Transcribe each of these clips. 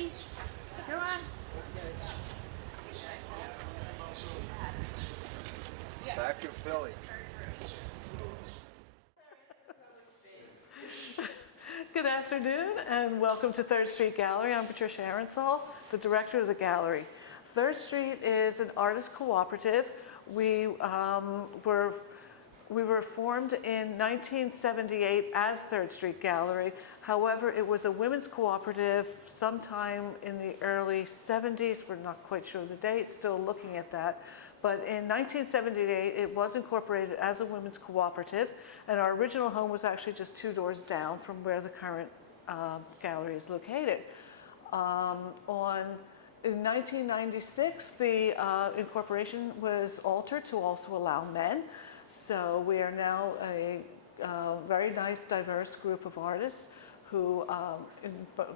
Ready? Go on. Back to Philly. Good afternoon and welcome to Third Street Gallery. I'm Patricia Ahrensall, the director of the gallery. Third Street is an artist cooperative. We were formed in 1978 as Third Street Gallery. However, it was a women's cooperative sometime in the early 70s. We're not quite sure the date, still looking at that. But in 1978, it was incorporated as a women's cooperative, and our original home was actually just 2 doors down from where the current gallery is located. In 1996, the incorporation was altered to also allow men. So we are now a very nice, diverse group of artists who,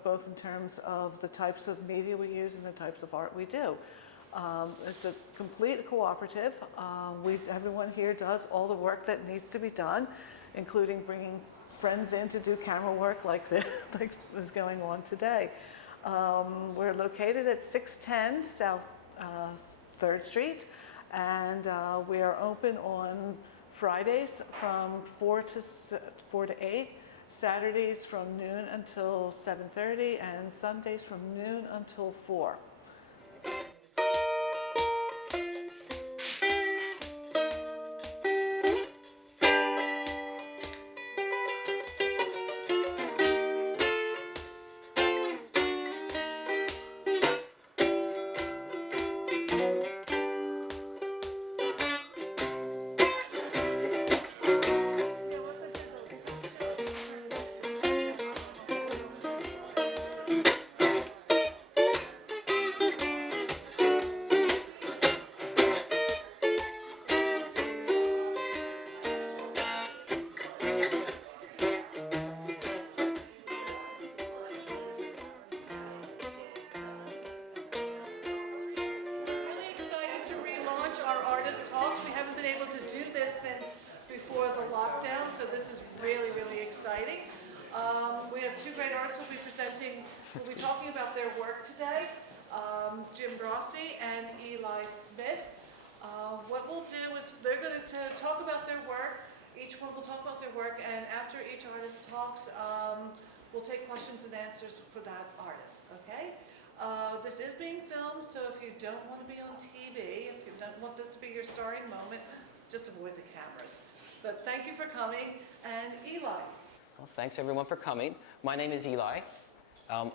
both in terms of the types of media we use and the types of art we do. It's a complete cooperative. Everyone here does all the work that needs to be done, including bringing friends in to do camera work like this, like is going on today. We're located at 610 South 3rd Street, and we are open on Fridays from 4 to 8, Saturdays from noon until 7:30, and Sundays from noon until 4. We'll be talking about their work today, Jim Rossi and Eli Smith. What we'll do is they're going to talk about their work. Each one will talk about their work, and after each artist talks, we'll take questions and answers for that artist, okay? This is being filmed, so if you don't want to be on TV, if you don't want this to be your starring moment, just avoid the cameras. But thank you for coming, and Eli. Well, thanks everyone for coming. My name is Eli.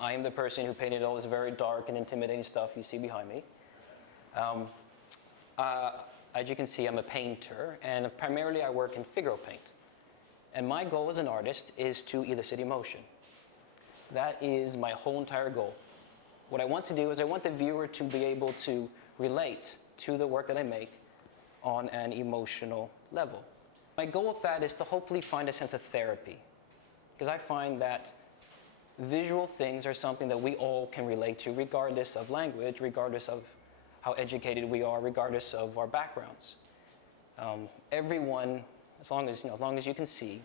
I am the person who painted all this very dark and intimidating stuff you see behind me. As you can see, I'm a painter, and primarily I work in Figaro paint. And my goal as an artist is to elicit emotion. That is my whole entire goal. What I want to do is I want the viewer to be able to relate to the work that I make on an emotional level. My goal with that is to hopefully find a sense of therapy, because I find that visual things are something that we all can relate to, regardless of language, regardless of how educated we are, regardless of our backgrounds. Everyone, as long as you can see,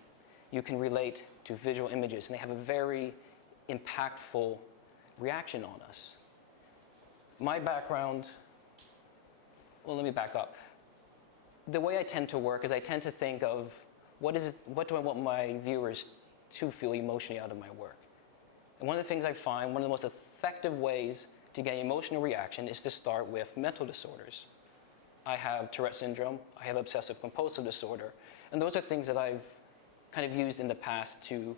you can relate to visual images, and they have a very impactful reaction on us. My background, well, let me back up. The way I tend to work is I tend to think of what do I want my viewers to feel emotionally out of my work. And one of the things I find, one of the most effective ways to get an emotional reaction is to start with mental disorders. I have Tourette syndrome, I have obsessive compulsive disorder, and those are things that I've kind of used in the past to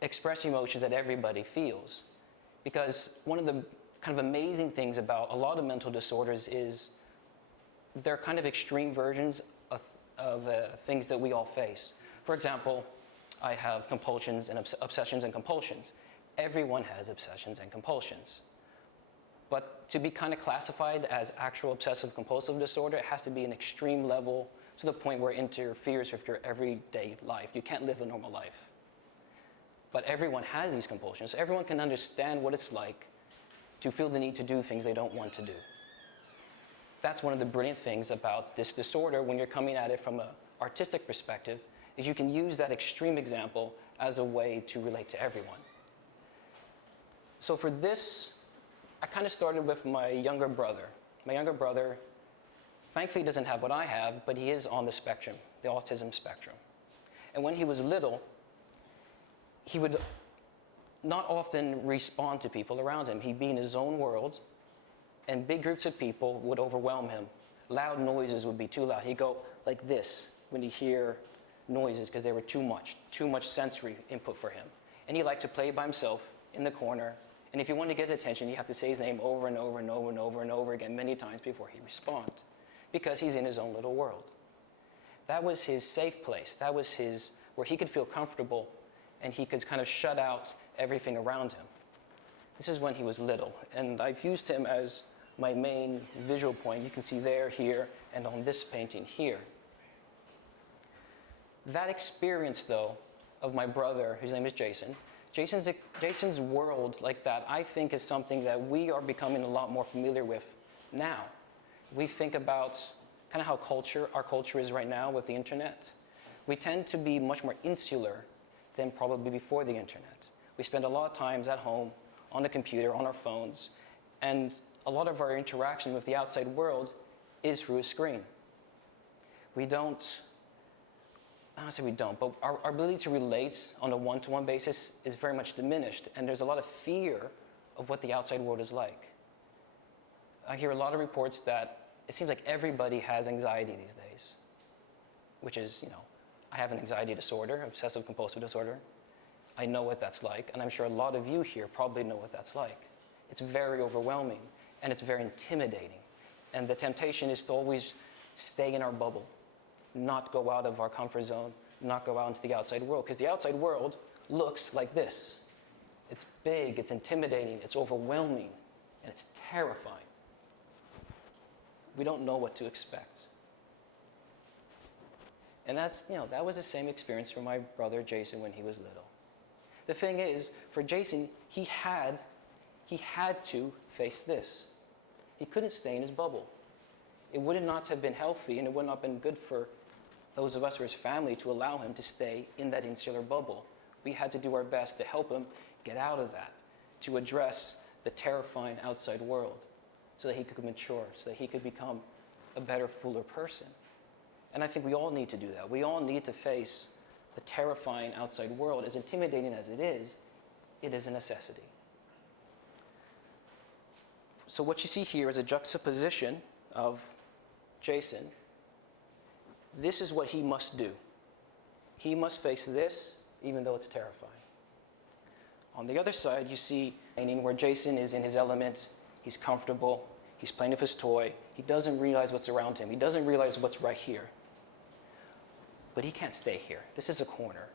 express emotions that everybody feels. Because one of the kind of amazing things about a lot of mental disorders is they're kind of extreme versions of things that we all face. For example, I have compulsions and obsessions and compulsions. Everyone has obsessions and compulsions. But to be kind of classified as actual obsessive compulsive disorder, it has to be an extreme level to the point where it interferes with your everyday life. You can't live a normal life. But everyone has these compulsions, so everyone can understand what it's like to feel the need to do things they don't want to do. That's one of the brilliant things about this disorder when you're coming at it from an artistic perspective, is you can use that extreme example as a way to relate to everyone. So for this I kind of started with my younger brother. My younger brother, thankfully, doesn't have what I have, but he is on the spectrum, the autism spectrum. And when he was little, he would not often respond to people around him. He'd be in his own world, and big groups of people would overwhelm him. Loud noises would be too loud. He'd go like this when he'd hear noises because they were too much sensory input for him. And he liked to play by himself in the corner. And if you wanted to get his attention, you have to say his name over and over and over and over and over again many times before he responds, because he's in his own little world. That was his safe place. That was his, where he could feel comfortable and he could kind of shut out everything around him. This is when he was little. And I've used him as my main visual point. You can see there, here, and on this painting here. That experience, though, of my brother, whose name is Jason, Jason's world like that, I think, is something that we are becoming a lot more familiar with now. We think about kind of how our culture is right now with the internet. We tend to be much more insular than probably before the internet. We spend a lot of times at home, on the computer, on our phones, and a lot of our interaction with the outside world is through a screen. I don't say we don't, but our ability to relate on a one-to-one basis is very much diminished, and there's a lot of fear of what the outside world is like. I hear a lot of reports that it seems like everybody has anxiety these days, which is, I have an anxiety disorder, obsessive compulsive disorder. I know what that's like, and I'm sure a lot of you here probably know what that's like. It's very overwhelming, and it's very intimidating. And the temptation is to always stay in our bubble, not go out of our comfort zone, not go out into the outside world, because the outside world looks like this. It's big, it's intimidating, it's overwhelming, and it's terrifying. We don't know what to expect. And that was the same experience for my brother Jason when he was little. The thing is, for Jason, he had to face this. He couldn't stay in his bubble. It would not have been healthy, and it would not have been good for those of us or his family to allow him to stay in that insular bubble. We had to do our best to help him get out of that, to address the terrifying outside world, so that he could mature, so that he could become a better, fuller person. And I think we all need to do that. We all need to face the terrifying outside world. As intimidating as it is a necessity. So what you see here is a juxtaposition of Jason. This is what he must do. He must face this, even though it's terrifying. On the other side, you see a painting where Jason is in his element. He's comfortable. He's playing with his toy. He doesn't realize what's around him. He doesn't realize what's right here. But he can't stay here. This is a corner.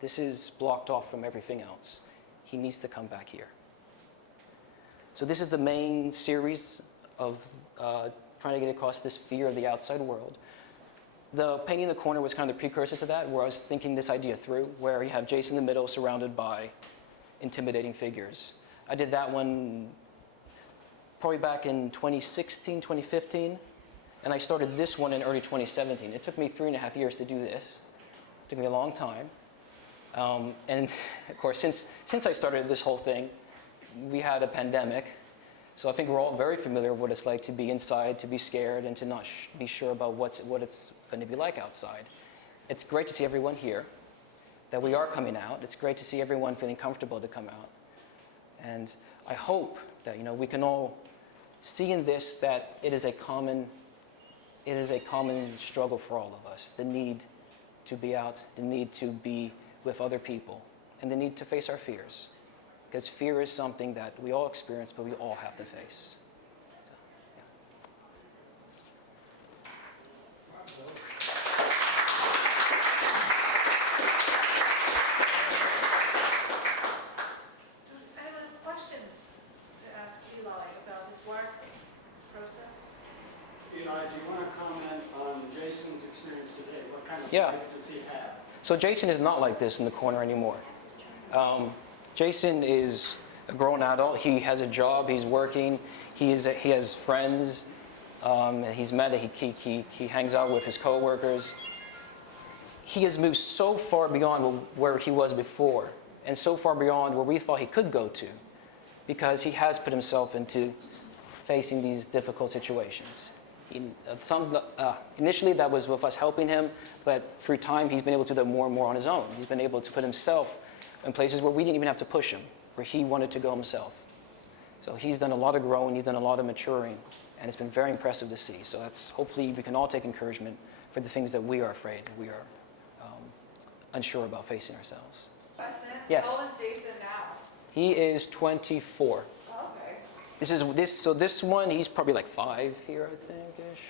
This is blocked off from everything else. He needs to come back here. So this is the main series of trying to get across this fear of the outside world. The painting in the corner was kind of the precursor to that, where I was thinking this idea through, where you have Jason in the middle surrounded by intimidating figures. I did that one probably back in 2016, 2015, and I started this one in early 2017. It took me 3.5 years to do this. It took me a long time. And of course, since I started this whole thing, we had a pandemic. So I think we're all very familiar with what it's like to be inside, to be scared, and to not be sure about what it's going to be like outside. It's great to see everyone here, that we are coming out. It's great to see everyone feeling comfortable to come out. And I hope that we can all see in this that it is a common struggle for all of us. The need to be out, the need to be with other people, and the need to face our fears. Because fear is something that we all experience, but we all have to face. So, Anyone have questions to ask Eli about his work, his process? Eli, do you want to comment on Jason's experience today? What kind of Yeah. life does he have? So Jason is not like this in the corner anymore. Jason is a grown adult. He has a job. He's working. He has friends. He's met. He hangs out with his coworkers. He has moved so far beyond where he was before, and so far beyond where we thought he could go to, because he has put himself into facing these difficult situations. Initially, that was with us helping him, but through time, he's been able to do that more and more on his own. He's been able to put himself in places where we didn't even have to push him, where he wanted to go himself. So he's done a lot of growing, he's done a lot of maturing, and it's been very impressive to see. So that's, hopefully we can all take encouragement for the things that we are afraid, we are unsure about facing ourselves. Question? Yes. How old is Jason now? He is 24. Okay. This one, he's probably like 5 here, I think-ish.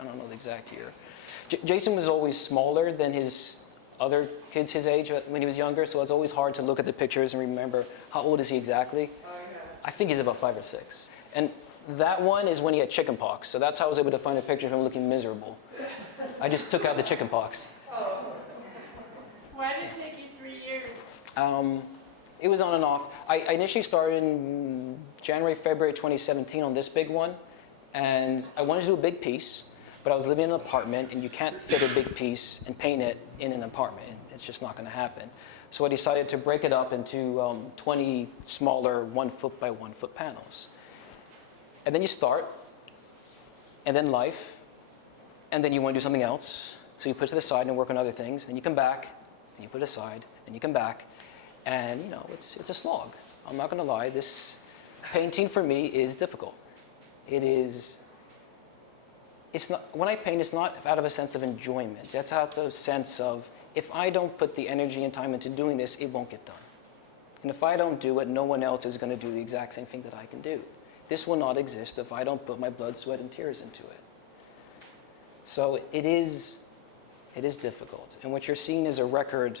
I don't know the exact year. Jason was always smaller than his other kids his age when he was younger, so it's always hard to look at the pictures and remember how old is he exactly. I think he's about 5 or 6. And that one is when he had chicken pox, so that's how I was able to find a picture of him looking miserable. I just took out the chicken pox. Oh. Why did it take you 3 years? It was on and off. I initially started in January, February 2017 on this big one, and I wanted to do a big piece, but I was living in an apartment, and you can't fit a big piece and paint it in an apartment. It's just not going to happen. So I decided to break it up into 20 smaller 1 foot by 1 foot panels. And then you start, and then life, and then you want to do something else. So you put it to the side and work on other things. Then you come back, then you put it aside, then you come back. And, you know, it's a slog. I'm not going to lie. This painting for me is difficult. It's not, when I paint, it's not out of a sense of enjoyment. It's out of a sense of, if I don't put the energy and time into doing this, it won't get done. And if I don't do it, no one else is going to do the exact same thing that I can do. This will not exist if I don't put my blood, sweat, and tears into it. So it is difficult. And what you're seeing is a record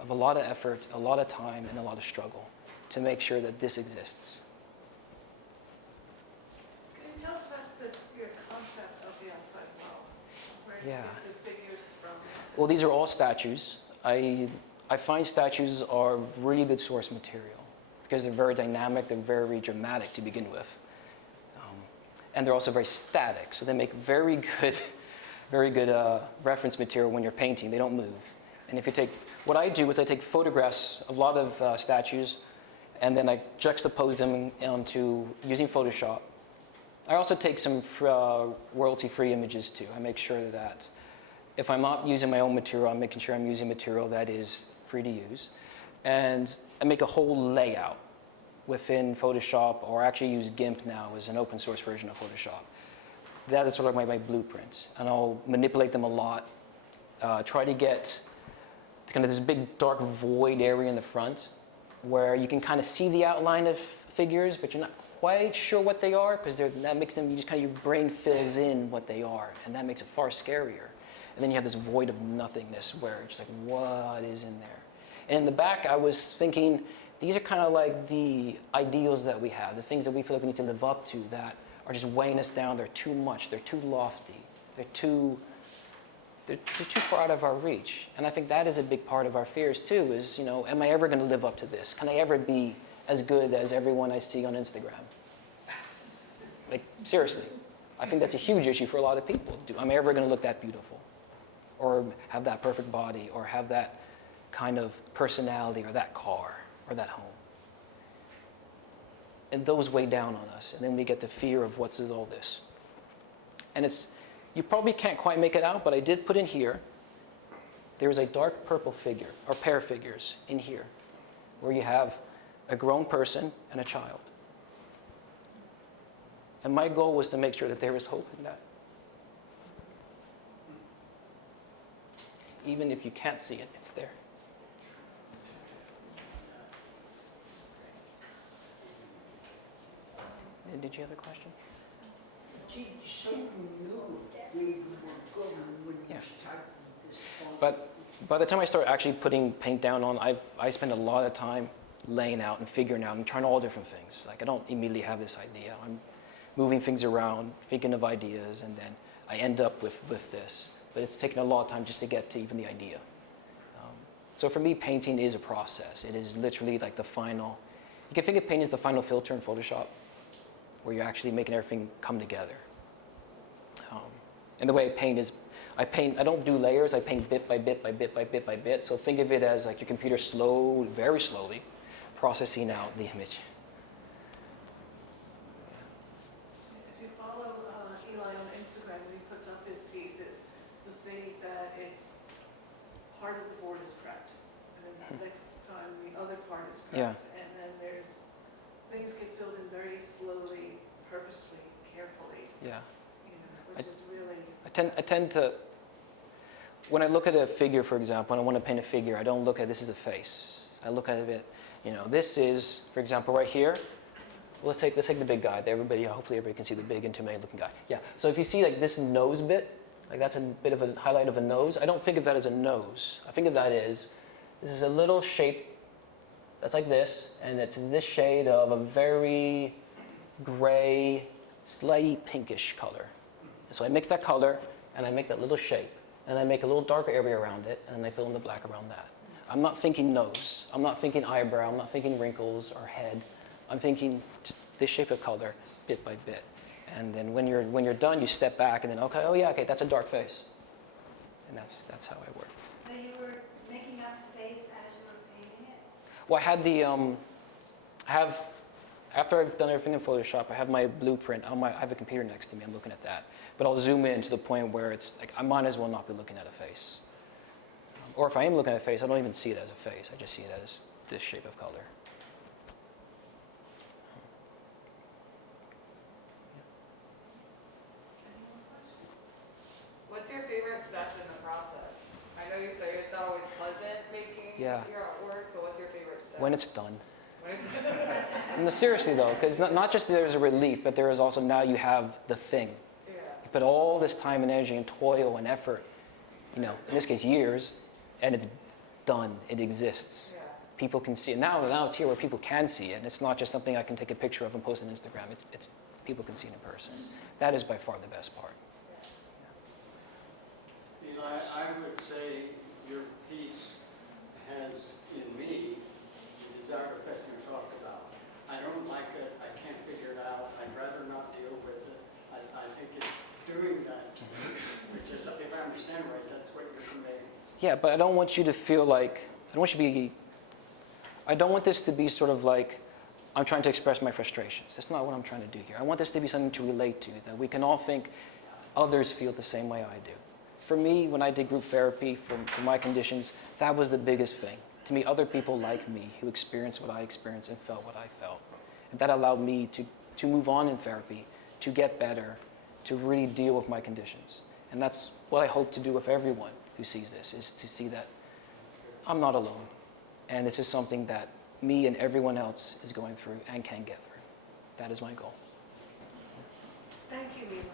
of a lot of effort, a lot of time, and a lot of struggle to make sure that this exists. Can you tell us about your concept of the outside wall? Where did you Yeah. get the figures from? Well, these are all statues. I find statues are really good source material because they're very dynamic, they're very dramatic to begin with. And they're also very static, so they make very good reference material when you're painting. They don't move. And if you take, what I do is I take photographs of a lot of statues, and then I juxtapose them onto using Photoshop. I also take some royalty-free images too. I make sure that if I'm not using my own material, I'm making sure I'm using material that is free to use. And I make a whole layout within Photoshop, or actually use GIMP now as an open source version of Photoshop. That is sort of my blueprint. And I'll manipulate them a lot, try to get kind of this big dark void area in the front where you can kind of see the outline of figures, but you're not quite sure what they are, because that makes them, you just kind of, your brain fills in what they are, and that makes it far scarier. And then you have this void of nothingness where it's just like, what is in there? And in the back, I was thinking, these are kind of like the ideals that we have, the things that we feel like we need to live up to that are just weighing us down. They're too much, they're too lofty, they're too far out of our reach. And I think that is a big part of our fears too, is, you know, am I ever going to live up to this? Can I ever be as good as everyone I see on Instagram? Like, seriously. I think that's a huge issue for a lot of people. Am I ever going to look that beautiful? Or have that perfect body, or have that kind of personality, or that car, or that home? And those weigh down on us. And then we get the fear of what's all this. And you probably can't quite make it out, but I did put in here, there's a dark purple figure, or pair of figures in here, where you have a grown person and a child. And my goal was to make sure that there is hope in that. Even if you can't see it, it's there. And did you have a question? So you knew where you were going when you Yeah. started this whole... But by the time I start actually putting paint down on, I spend a lot of time laying out and figuring out and trying all different things. Like, I don't immediately have this idea. I'm moving things around, thinking of ideas, and then I end up with this. But it's taken a lot of time just to get to even the idea. So for me, painting is a process. It is literally like the final, you can think of paint as the final filter in Photoshop, where you're actually making everything come together. And the way I paint is, I don't do layers, I paint bit by bit by bit by bit by bit. So think of it as like your computer very slowly processing out the image. Instagram, when he puts up his pieces, you'll see that it's part of the board is correct. And then the next time, the other part is Yeah. correct. And then things get filled in very slowly, purposefully, carefully, Yeah. which is really. I tend to, when I look at a figure, for example, and I want to paint a figure, I don't look at this as a face. I look at it, this is, for example, right here. Well, let's take the big guy. Hopefully everybody can see the big intimidating looking guy. Yeah, so if you see like this nose bit, like that's a bit of a highlight of a nose, I don't think of that as a nose. I think of that as, this is a little shape that's like this, and it's in this shade of a very gray, slightly pinkish color. So I mix that color, and I make that little shape, and I make a little darker area around it, and then I fill in the black around that. I'm not thinking nose, I'm not thinking eyebrow, I'm not thinking wrinkles or head. I'm thinking just this shape of color, bit by bit. And then when you're done, you step back, and then, okay, that's a dark face. And that's how I work. So you were making up the face as you were painting it? Well, I had after I've done everything in Photoshop, I have my blueprint. I have a computer next to me, I'm looking at that. But I'll zoom in to the point where it's like, I might as well not be looking at a face. Or if I am looking at a face, I don't even see it as a face. I just see it as this shape of color. What's your favorite step in the process? I know you say it's not always pleasant making Yeah. your artworks, but what's your favorite step? When it's done. When it's No, seriously though, because not just there's a relief, but there is also now you have the thing. yeah. You put all this time and energy and toil and effort, in this case years, and it's done, it exists. Yeah. People can see it. Now it's here where people can see it, and it's not just something I can take a picture of and post on Instagram. It's people can see it in person. That is by far the best part. Eli, I would say your piece has, in me, the desired effect you talked about. I don't like it, I can't figure it out, I'd rather not deal with it. I think it's doing that, which is, if I understand right, that's what you're conveying. Yeah, but I don't want you to feel like, I don't want this to be sort of like, I'm trying to express my frustrations. That's not what I'm trying to do here. I want this to be something to relate to, that we can all think others feel the same way I do. For me, when I did group therapy for my conditions, that was the biggest thing. To meet other people like me who experienced what I experienced and felt what I felt. And that allowed me to move on in therapy, to get better, to really deal with my conditions. And that's what I hope to do with everyone who sees this, is to see that I'm not alone. And this is something that me and everyone else is going through and can get through. That is my goal. Thank you, Eli.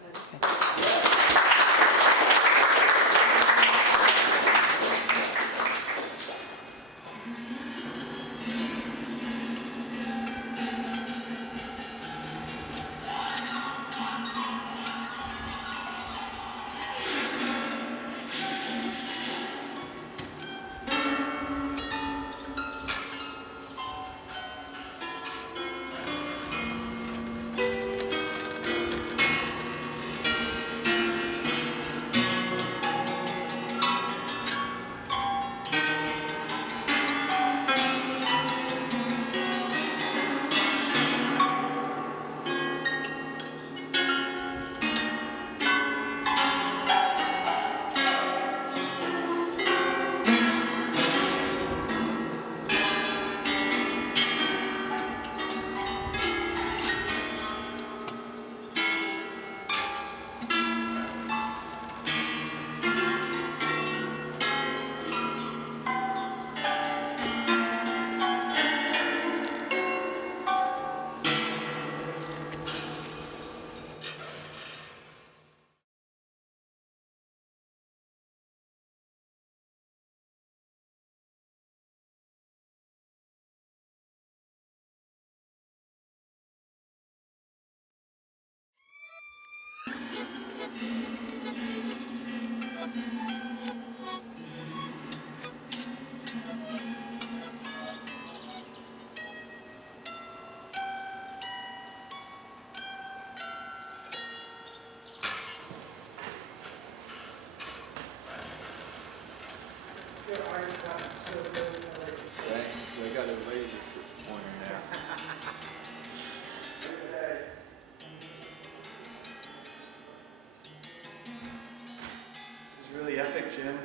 Jim.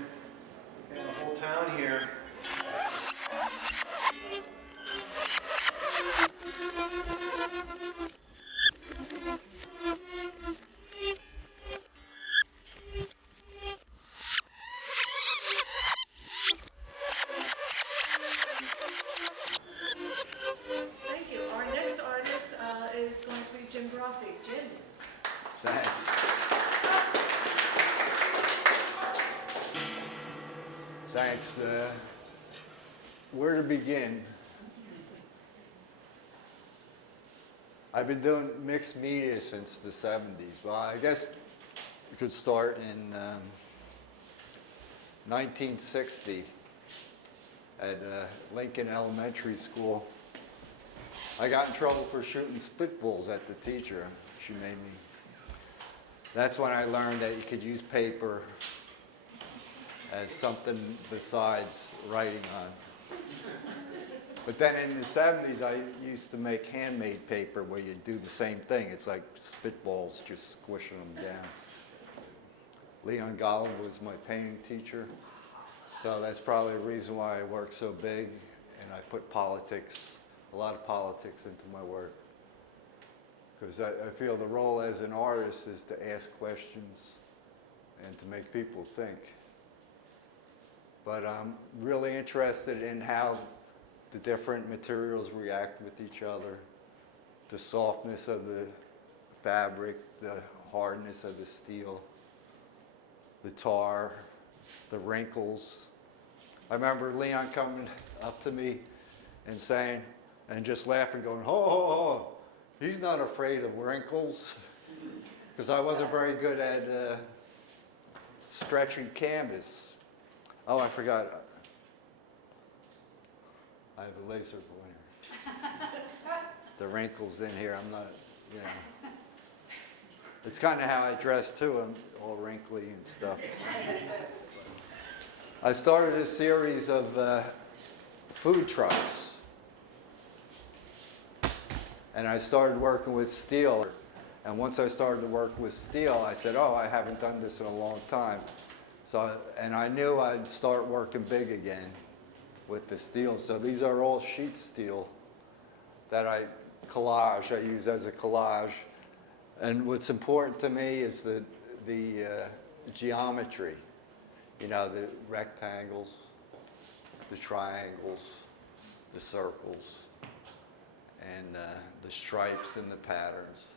And the whole town here. Thank you. Our next artist is going to be Jim Grossi. Jim. Thanks. Thanks. Where to begin? I've been doing mixed media since the 70s. Well, I guess you could start in 1960 at Lincoln Elementary School. I got in trouble for shooting spitballs at the teacher. She made me. That's when I learned that you could use paper as something besides writing on. But then in the 70s, I used to make handmade paper where you do the same thing. It's like spitballs, just squishing them down. Leon Gollum was my painting teacher. So that's probably the reason why I work so big. And I put politics, a lot of politics into my work. Because I feel the role as an artist is to ask questions and to make people think. But I'm really interested in how the different materials react with each other, the softness of the fabric, the hardness of the steel, the tar, the wrinkles. I remember Leon coming up to me and saying, and just laughing, going, ho, ho, ho, he's not afraid of wrinkles. Because I wasn't very good at stretching canvas. Oh, I forgot. I have a laser pointer. The wrinkles in here, I'm not, you know. It's kind of how I dress too. I'm all wrinkly and stuff. I started a series of food trucks. And I started working with steel. And once I started to work with steel, I said, oh, I haven't done this in a long time. And I knew I'd start working big again with the steel. So these are all sheet steel that I use as a collage. And what's important to me is the geometry. You know, the rectangles, the triangles, the circles, and the stripes and the patterns.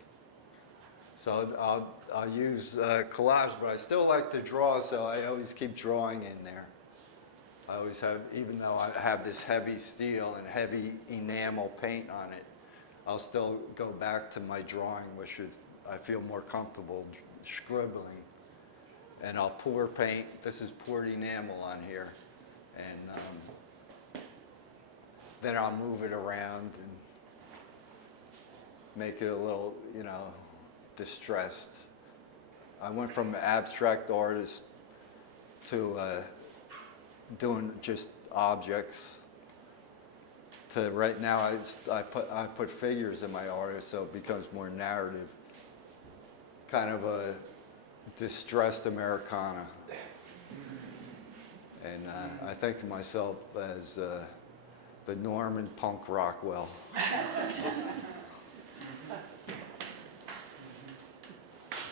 So I'll use collage, but I still like to draw, so I always keep drawing in there. I always have, even though I have this heavy steel and heavy enamel paint on it, I'll still go back to my drawing, which is, I feel more comfortable scribbling. And I'll pour paint. This is poured enamel on here. And then I'll move it around and make it a little, you know, distressed. I went from abstract artist to doing just objects to right now I put figures in my art, so it becomes more narrative, kind of a distressed Americana. And I think of myself as the Norman Punk Rockwell.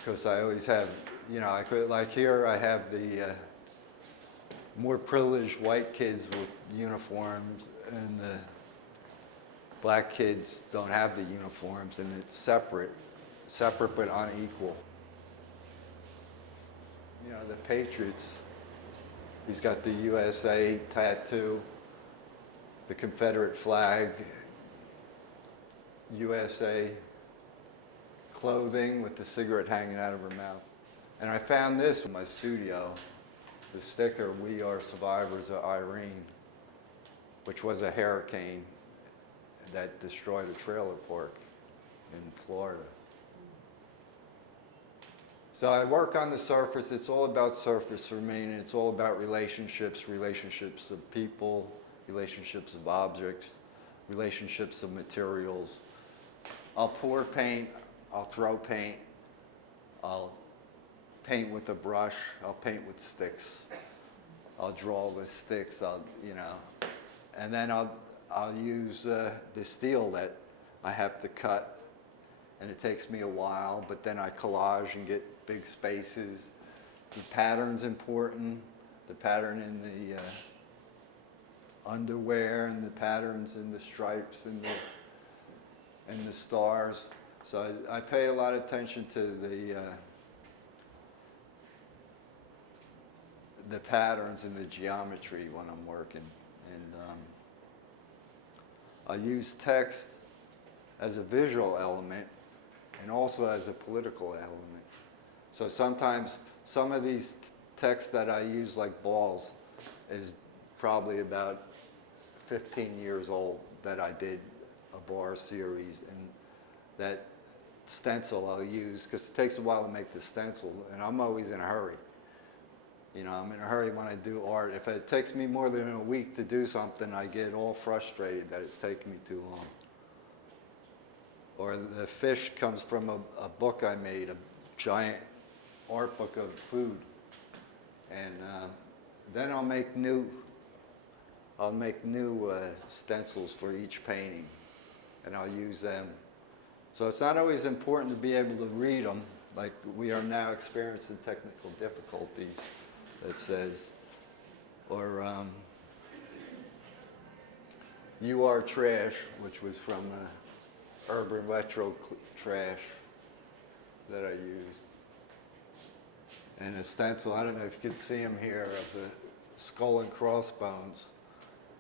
Because I always have, you know, like here I have the more privileged white kids with uniforms, and the black kids don't have the uniforms, and it's separate but unequal. You know, the Patriots, he's got the USA tattoo, the Confederate flag, USA clothing with the cigarette hanging out of her mouth. And I found this in my studio, the sticker, "We are survivors of Irene," which was a hurricane that destroyed a trailer park in Florida. So I work on the surface. It's all about surface for me, and it's all about relationships, relationships of people, relationships of objects, relationships of materials. I'll pour paint, I'll throw paint, I'll paint with a brush, I'll paint with sticks. I'll draw with sticks, and then I'll use the steel that I have to cut, and it takes me a while, but then I collage and get big spaces. The pattern's important, the pattern in the underwear and the patterns in the stripes and the stars. So I pay a lot of attention to the patterns and the geometry when I'm working. And I use text as a visual element and also as a political element. So sometimes some of these texts that I use, like balls, is probably about 15 years old that I did a bar series, and that stencil I'll use, because it takes a while to make the stencil, and I'm always in a hurry. I'm in a hurry when I do art. If it takes me more than a week to do something, I get all frustrated that it's taking me too long. Or the fish comes from a book I made, a giant art book of food. And then I'll make new stencils for each painting, and I'll use them. So it's not always important to be able to read them, like we are now experiencing technical difficulties, it says. Or You Are Trash, which was from Urban Retro Trash that I used. And a stencil, I don't know if you can see them here, of the skull and crossbones,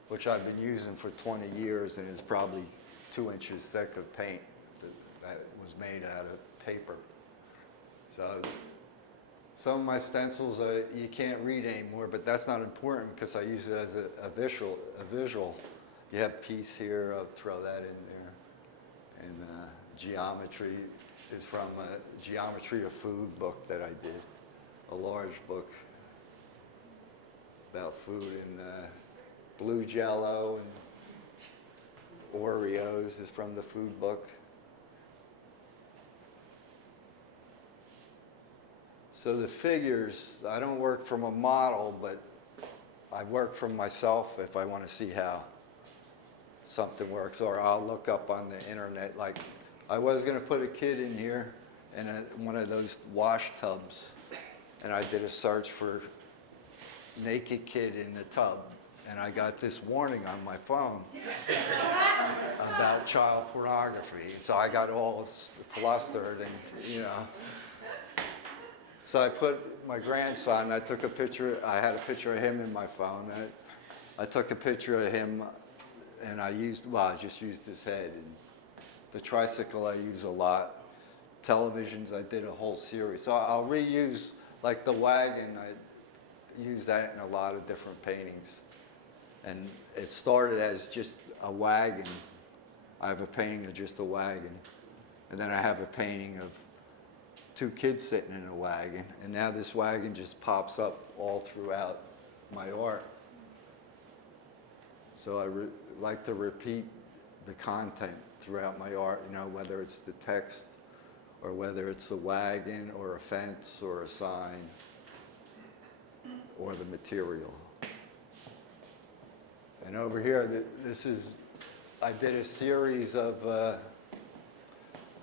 which I've been using for 20 years, and is probably 2 inches thick of paint that was made out of paper. So some of my stencils you can't read anymore, but that's not important because I use it as a visual. You have peace here, I'll throw that in there. And geometry is from a Geometry of Food book that I did, a large book about food, and blue Jell-O and Oreos is from the food book. So the figures, I don't work from a model, but I work from myself if I want to see how something works, or I'll look up on the internet. Like, I was going to put a kid in here in one of those wash tubs, and I did a search for naked kid in the tub, and I got this warning on my phone about child pornography. So I got all flustered, and So I put my grandson, I took a picture, I had a picture of him in my phone, and I took a picture of him, and I just used his head. And the tricycle I use a lot. Televisions, I did a whole series. So I'll reuse, like the wagon, I use that in a lot of different paintings. And it started as just a wagon. I have a painting of just a wagon. And then I have a painting of 2 kids sitting in a wagon. And now this wagon just pops up all throughout my art. So I like to repeat the content throughout my art, whether it's the text or whether it's a wagon or a fence or a sign or the material. And over here, I did a series of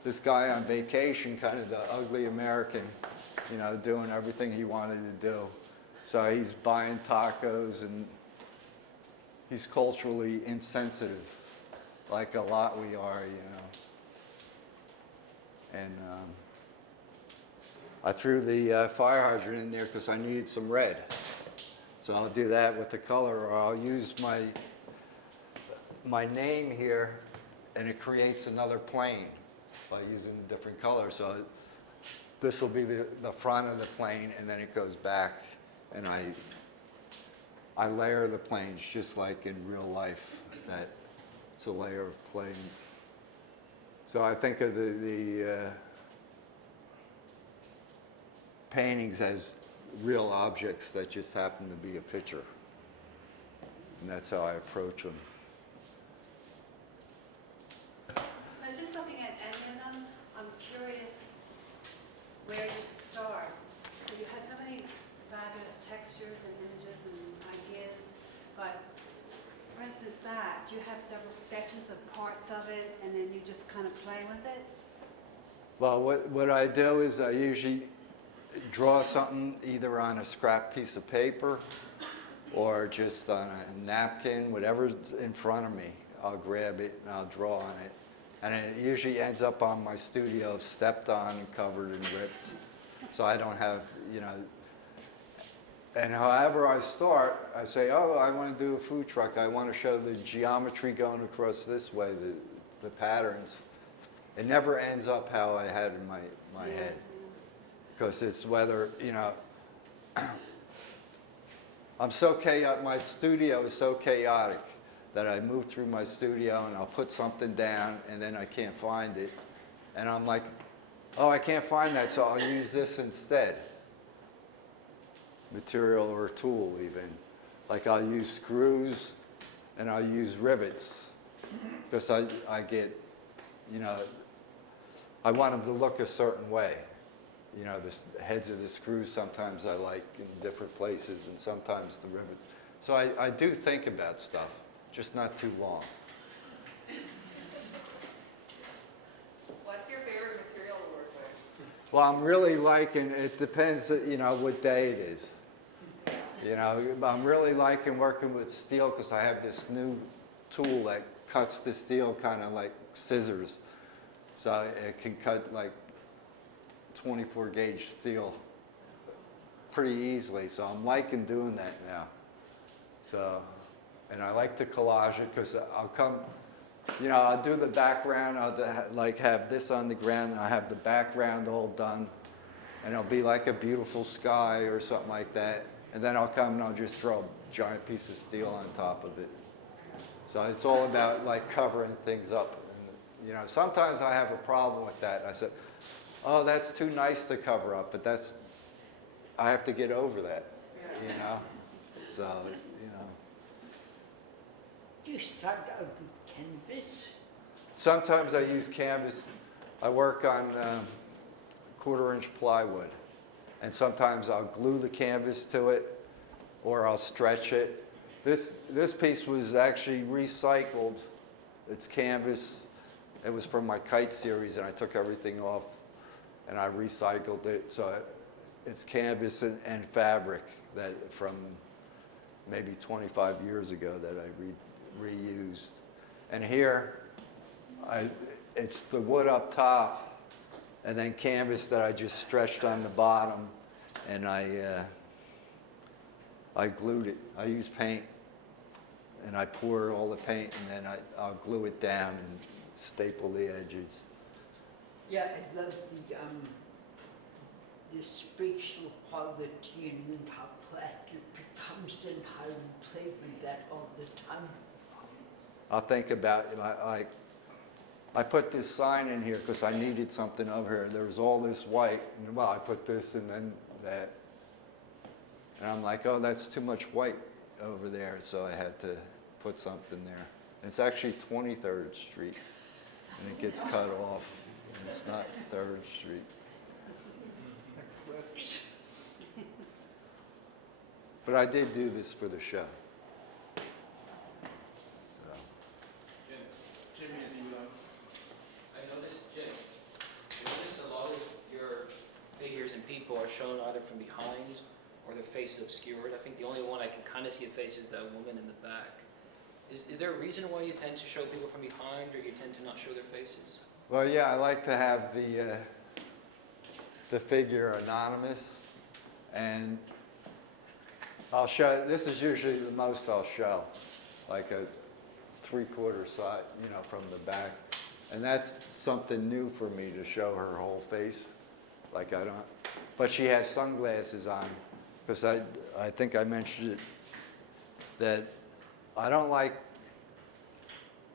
this guy on vacation, kind of the ugly American, doing everything he wanted to do. So he's buying tacos, and he's culturally insensitive, like a lot we are, And I threw the fire hydrant in there because I needed some red. So I'll do that with the color, or I'll use my name here, and it creates another plane by using a different color. So this will be the front of the plane, and then it goes back, and I layer the planes just like in real life. That it's a layer of planes. So I think of the paintings as real objects that just happen to be a picture. And that's how I approach them. So just looking at any of them, I'm curious where you start. So Do you have several sketches of parts of it and then you just kind of play with it? Well, what I do is I usually draw something either on a scrap piece of paper or just on a napkin, whatever's in front of me. I'll grab it and I'll draw on it. And it usually ends up on my studio, stepped on and covered and ripped. So I don't have, you know, and however I start, I say, oh, I want to do a food truck. I want to show the geometry going across this way, the patterns. It never ends up how I had in my head. Because it's whether, you know, I'm so chaotic, my studio is so chaotic that I move through my studio and I'll put something down and then I can't find it. And I'm like, oh, I can't find that, so I'll use this instead. Material or tool even. Like I'll use screws and I'll use rivets. Because I get, you know, I want them to look a certain way. You know, the heads of the screws sometimes I like in different places and sometimes the rivets. So I do think about stuff, just not too long. What's your favorite material to work with? Well, I'm really liking, it depends, you know, what day it is. You know, I'm really liking working with steel because I have this new tool that cuts the steel kind of like scissors. So it can cut like 24 gauge steel pretty easily. So I'm liking doing that now. So, and I like to collage it because I'll come, you know, I'll do the background, I'll like have this on the ground, and I'll have the background all done. And it'll be like a beautiful sky or something like that. And then I'll come and I'll just throw a giant piece of steel on top of it. So it's all about like covering things up. And, you know, sometimes I have a problem with that. I said, oh, that's too nice to cover up, but that's, I have to get over that, you know? So, you know. Do you start out with canvas? Sometimes I use canvas. I work on 1/4-inch plywood. And sometimes I'll glue the canvas to it or I'll stretch it. This piece was actually recycled. It's canvas. It was from my kite series and I took everything off and I recycled it. So it's canvas and fabric that from maybe 25 years ago that I reused. And here, it's the wood up top and then canvas that I just stretched on the bottom, and I glued it. I use paint, and I pour all the paint, and then I'll glue it down and staple the edges. Yeah, I love the spatial quality and then how flat it becomes and how you play with that all the time. I'll think about it. I put this sign in here because I needed something over here. There was all this white, and well, I put this and then that. And I'm like, oh, that's too much white over there, so I had to put something there. It's actually 23rd Street, and it gets cut off, and it's not 3rd Street. It works. But I did do this for the show. And people are shown either from behind or their faces obscured. I think the only one I can kind of see a face is that woman in the back. Is there a reason why you tend to show people from behind or you tend to not show their faces? Well, yeah, I like to have the figure anonymous, and I'll show, this is usually the most I'll show, like a 3/4 side, you know, from the back. And that's something new for me to show her whole face. Like I don't, but she has sunglasses on, because I think I mentioned it, that I don't like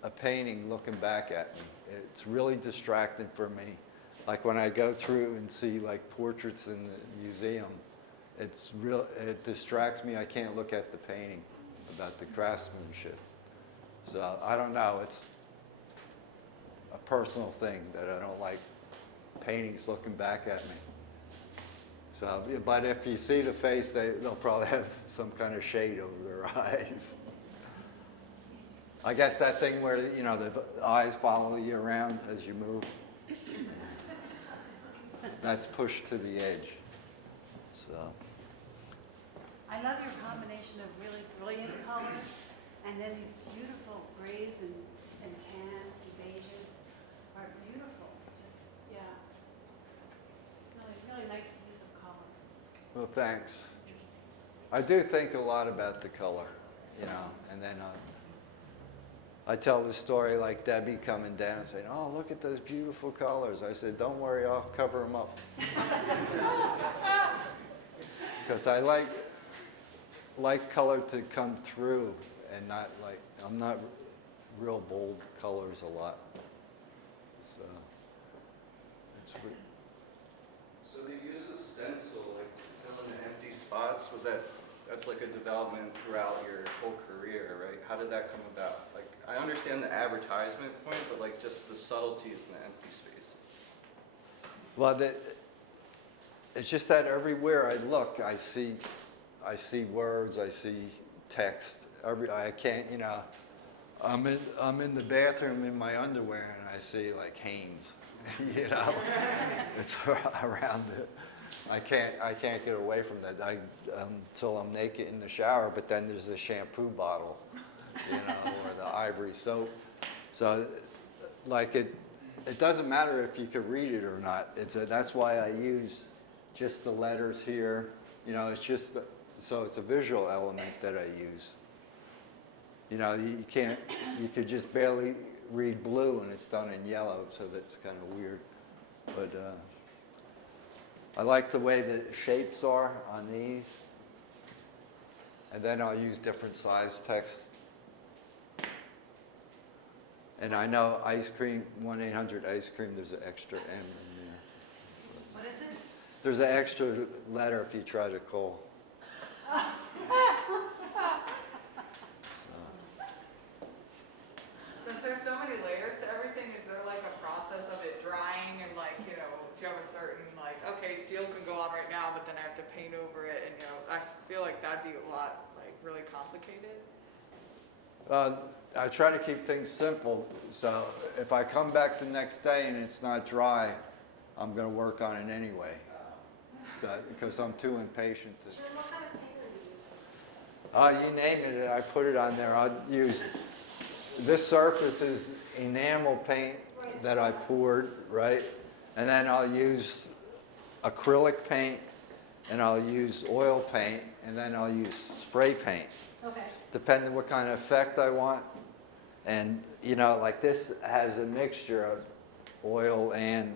a painting looking back at me. It's really distracting for me. Like when I go through and see like portraits in the museum, it distracts me. I can't look at the painting, about the craftsmanship. So I don't know, it's a personal thing that I don't like paintings looking back at me. So, but if you see the face, they'll probably have some kind of shade over their eyes. I guess that thing where, you know, the eyes follow you around as you move. That's pushed to the edge. So, I love your combination of really brilliant colors and then these beautiful grays and tans and beiges are beautiful. Just, yeah. Really, really nice use of color. well, thanks. I do think a lot about the color, you know, and then I tell the story like Debbie coming down and saying, oh, look at those beautiful colors. I said, don't worry, I'll cover them up. Because I like color to come through and not like, I'm not real bold colors a lot. So, it's weird. So the use of stencil, like filling the empty spots, that's like a development throughout your whole career, right? How did that come about? Like, I understand the advertisement point, but like just the subtleties in the empty space. Well, it's just that everywhere I look, I see words, I see text. I can't, you know, I'm in the bathroom in my underwear and I see like Hanes, you know, it's around it. I can't get away from that until I'm naked in the shower. But then there's the shampoo bottle, you know, or the ivory soap. So, like it doesn't matter if you can read it or not. That's why I use just the letters here. You know, it's just so it's a visual element that I use. You know, you could just barely read blue and it's done in yellow, so that's kind of weird. But I like the way the shapes are on these. And then I'll use different size text. And I know ice cream, 1-800 ice cream, there's an extra M in there. What is it? There's an extra letter if you try to call. Since there's so many layers to everything, is there like a process of it drying and like, you know, do you have a certain like, okay, steel can go on right now, but then I have to paint over it, and you know, I feel like that'd be a lot, like really complicated. I try to keep things simple. So if I come back the next day and it's not dry, I'm going to work on it anyway. So, because I'm too impatient to. Sure, what kind of paint are you using? You name it, I put it on there. I'll use, this surface is enamel paint that I poured, right? And then I'll use acrylic paint, and I'll use oil paint, and then I'll use spray paint, Okay. depending what kind of effect I want. And, you know, like this has a mixture of oil and,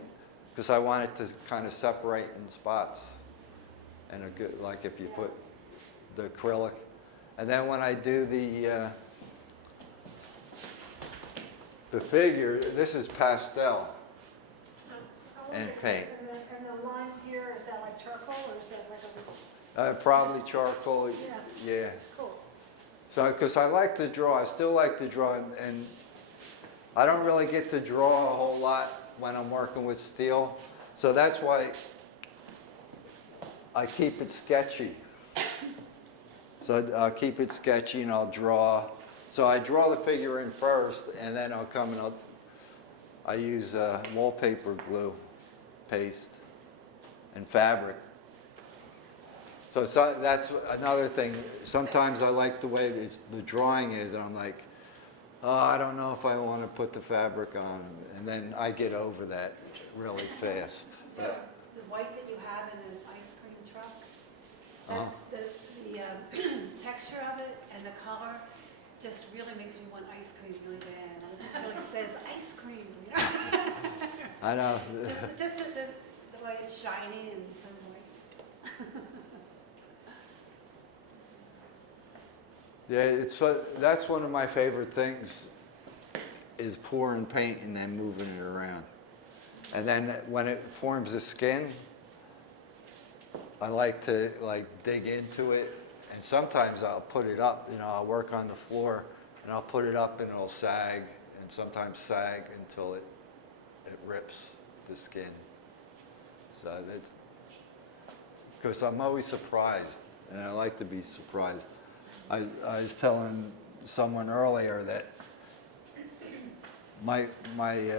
because I want it to kind of separate in spots. And a good, like if you put the acrylic. And then when I do the figure, this is pastel and paint. And the lines here, is that like charcoal or is that like a? Probably charcoal, yeah. It's cool. So, because I like to draw, I still like to draw, and I don't really get to draw a whole lot when I'm working with steel. So that's why I keep it sketchy. So I'll keep it sketchy and I'll draw. So I draw the figure in first, and then I'll come and I use wallpaper glue, paste, and fabric. So that's another thing. Sometimes I like the way the drawing is, and I'm like, oh, I don't know if I want to put the fabric on. And then I get over that really fast. The white that you have in an ice cream truck, Uh-huh. the texture of it and the color just really makes me want ice cream really bad. And it just really says ice cream, you know? I know. Just the way it's shiny and so white. Yeah, it's fun. That's one of my favorite things, is pouring paint and then moving it around. And then when it forms the skin, I like to dig into it, and sometimes I'll put it up. You know, I'll work on the floor and I'll put it up and it'll sag, and sometimes sag until it rips the skin. So that's because I'm always surprised, and I like to be surprised. I was telling someone earlier that my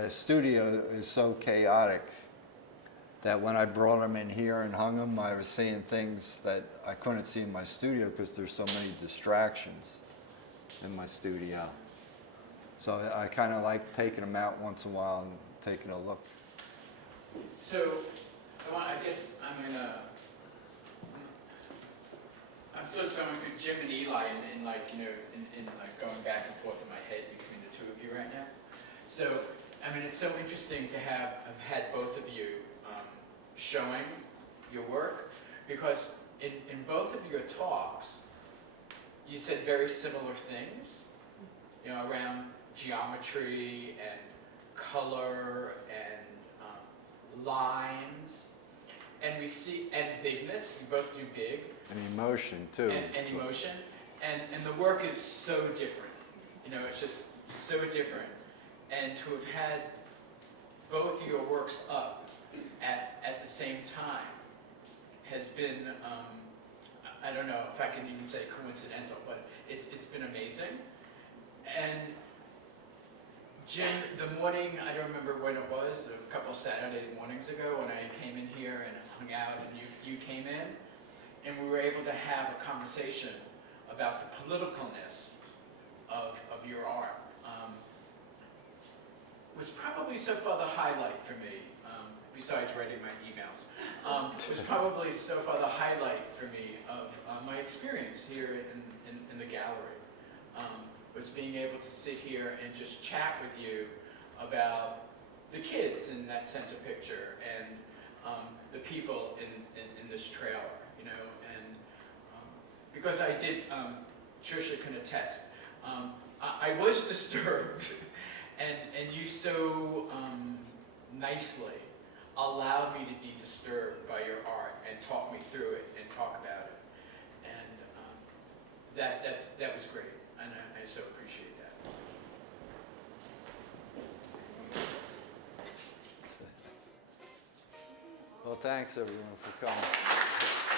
studio is so chaotic that when I brought them in here and hung them, I was seeing things that I couldn't see in my studio because there's so many distractions in my studio. So I kind of like taking them out once in a while and taking a look. So, I guess I'm sort of going through Jim and Eli and like, you know, in like going back and forth in my head between the two of you right now. So, I mean, it's so interesting to have had both of you showing your work, because in both of your talks, you said very similar things, you know, around geometry and color and lines, and we see, and bigness, you both do big. And emotion too. And emotion, and the work is so different, you know, it's just so different, and to have had both of your works up at the same time has been, I don't know if I can even say coincidental, but it's been amazing. And Jim, the morning, I don't remember when it was, a couple Saturday mornings ago when I came in here and hung out and you came in, and we were able to have a conversation about the politicalness of your art. Was probably so far the highlight for me, besides writing my emails, was probably so far the highlight for me of my experience here in the gallery. Was being able to sit here and just chat with you about the kids in that center picture and the people in this trailer, you know, and because I did, Trisha can attest, I was disturbed, and you so nicely allowed me to be disturbed by your art and talk me through it and talk about it, and that was great, and I so appreciate that. Well, thanks everyone for coming.